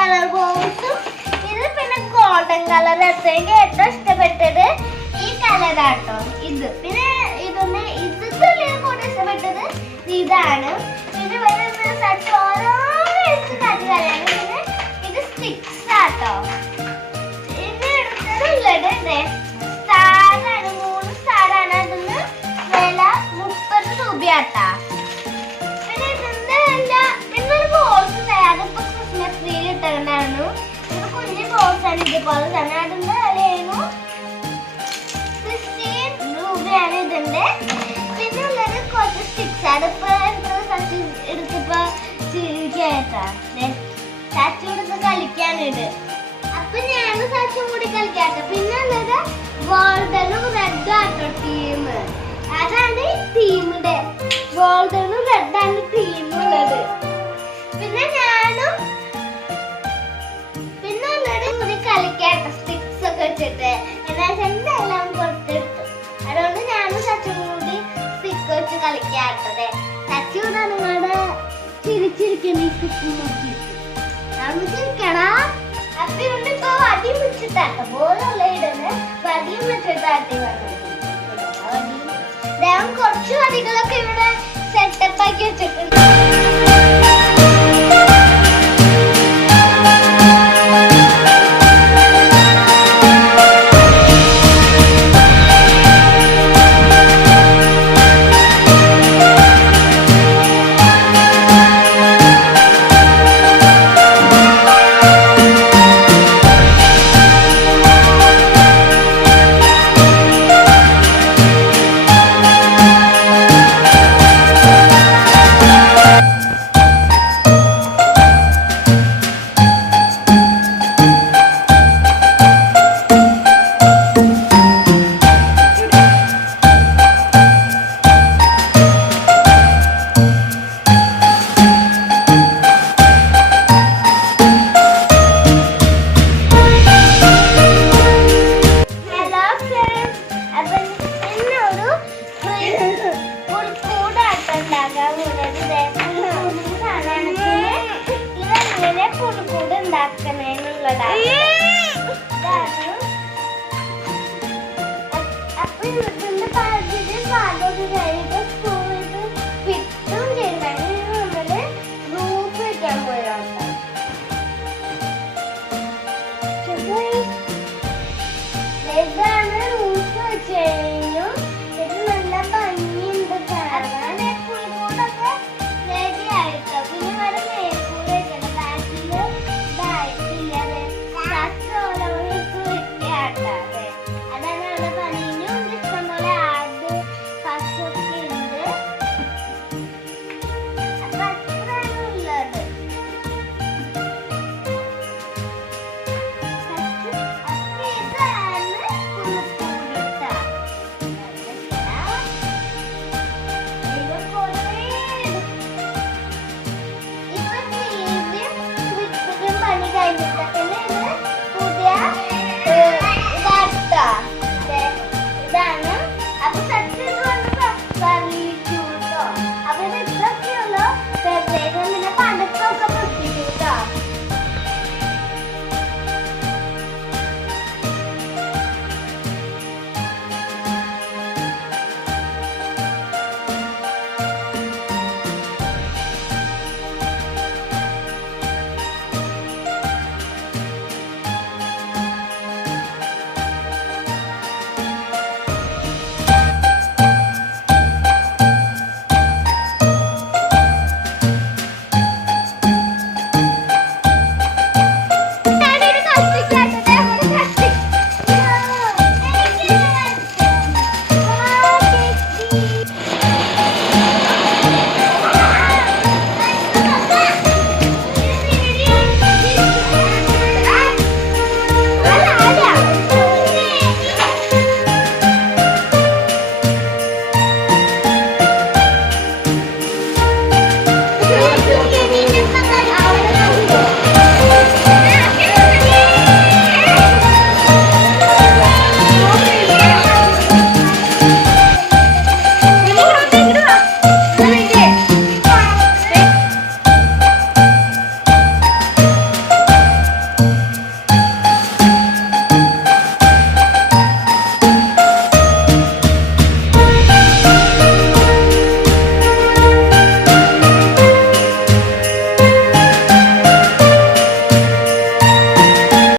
Colour ബോൾസും ഇത് പിന്നെ golden colour. എനിക്ക് ഏറ്റവും ഇഷ്ടപ്പെട്ടത് ഈ കളറാട്ടോ ഇത്. പിന്നെ ഇതൊന്ന് ഇതിൽ കൂടെ ഇഷ്ടപ്പെട്ടത് ഇതാണ്. പിന്നെ ഓരോ കളയാണ്. പിന്നെ ഇത് സ്റ്റിക്സ് ആട്ടോ. ഇത് എടുത്തതുള്ളത് സ്റ്റാറാണ്, 3 സ്റ്റാറാണ്. അതിന് വില 30 രൂപയാട്ടാ. പിന്നെ ഇതിന്റെ പിന്നെ ഒരു ബോൾസ് അതിപ്പോ ക്രിസ്മസ് ട്രീയിൽ ഇട്ടുണ്ടായിരുന്നു. ഇത് കുഞ്ഞു ബോൾസ് ആണ് ഇതുപോലെ തന്നെ. അതിന്റെ വിലയായിരുന്നു 16 രൂപയാണ് ഇതിന്റെ. പിന്നെ ഉള്ളത് കുറച്ച് സ്റ്റിക്സ്. അതിപ്പോ എടുത്തപ്പോ ചിരിക്കാട്ടാ ചാച്ചു കൊടുത്ത് കളിക്കാനുണ്ട്. അപ്പൊ ഞാൻ ചാച്ചും കൂടി കളിക്കാട്ടെ. പിന്നെ ഉള്ളത് ഗോൾഡനും റെഡും ആട്ടോ ടീം. അതാണ് ടീമിന്റെ ഗോൾഡനും റെഡാണ് ടീമുള്ളത്. പിന്നെ ഞാനും പിന്നെ ഉള്ളത് കൂടി കളിക്കാട്ടോ സ്റ്റിക്സ് ഒക്കെ വെച്ചിട്ട്. എന്തായാലും കൊടുത്തെടുത്തു. അതുകൊണ്ട് ഞാനും ചച്ചും കൂടി സ്റ്റിക്ക് വെച്ച് കളിക്കാട്ടത്. ചച്ചു നിങ്ങളുടെ ചിരിച്ചിരിക്കുന്ന ഈ സ്റ്റിക്ക് നോക്കിയിട്ട് ചിരിക്കണ. അപ്പൊ ഇവിടെ ഇപ്പൊ വടി വെച്ചിട്ടാട്ട ബോളുള്ള ഇടുന്നത്. വടിയും വെച്ചിട്ടാട്ടി ഞാൻ കുറച്ച് വടികളൊക്കെ ഇവിടെ സെറ്റപ്പ് ആക്കി വെച്ചിട്ടുണ്ട്. പുൽക്കൂട് ഉണ്ടാക്കുന്നതിനുള്ളതാണ്.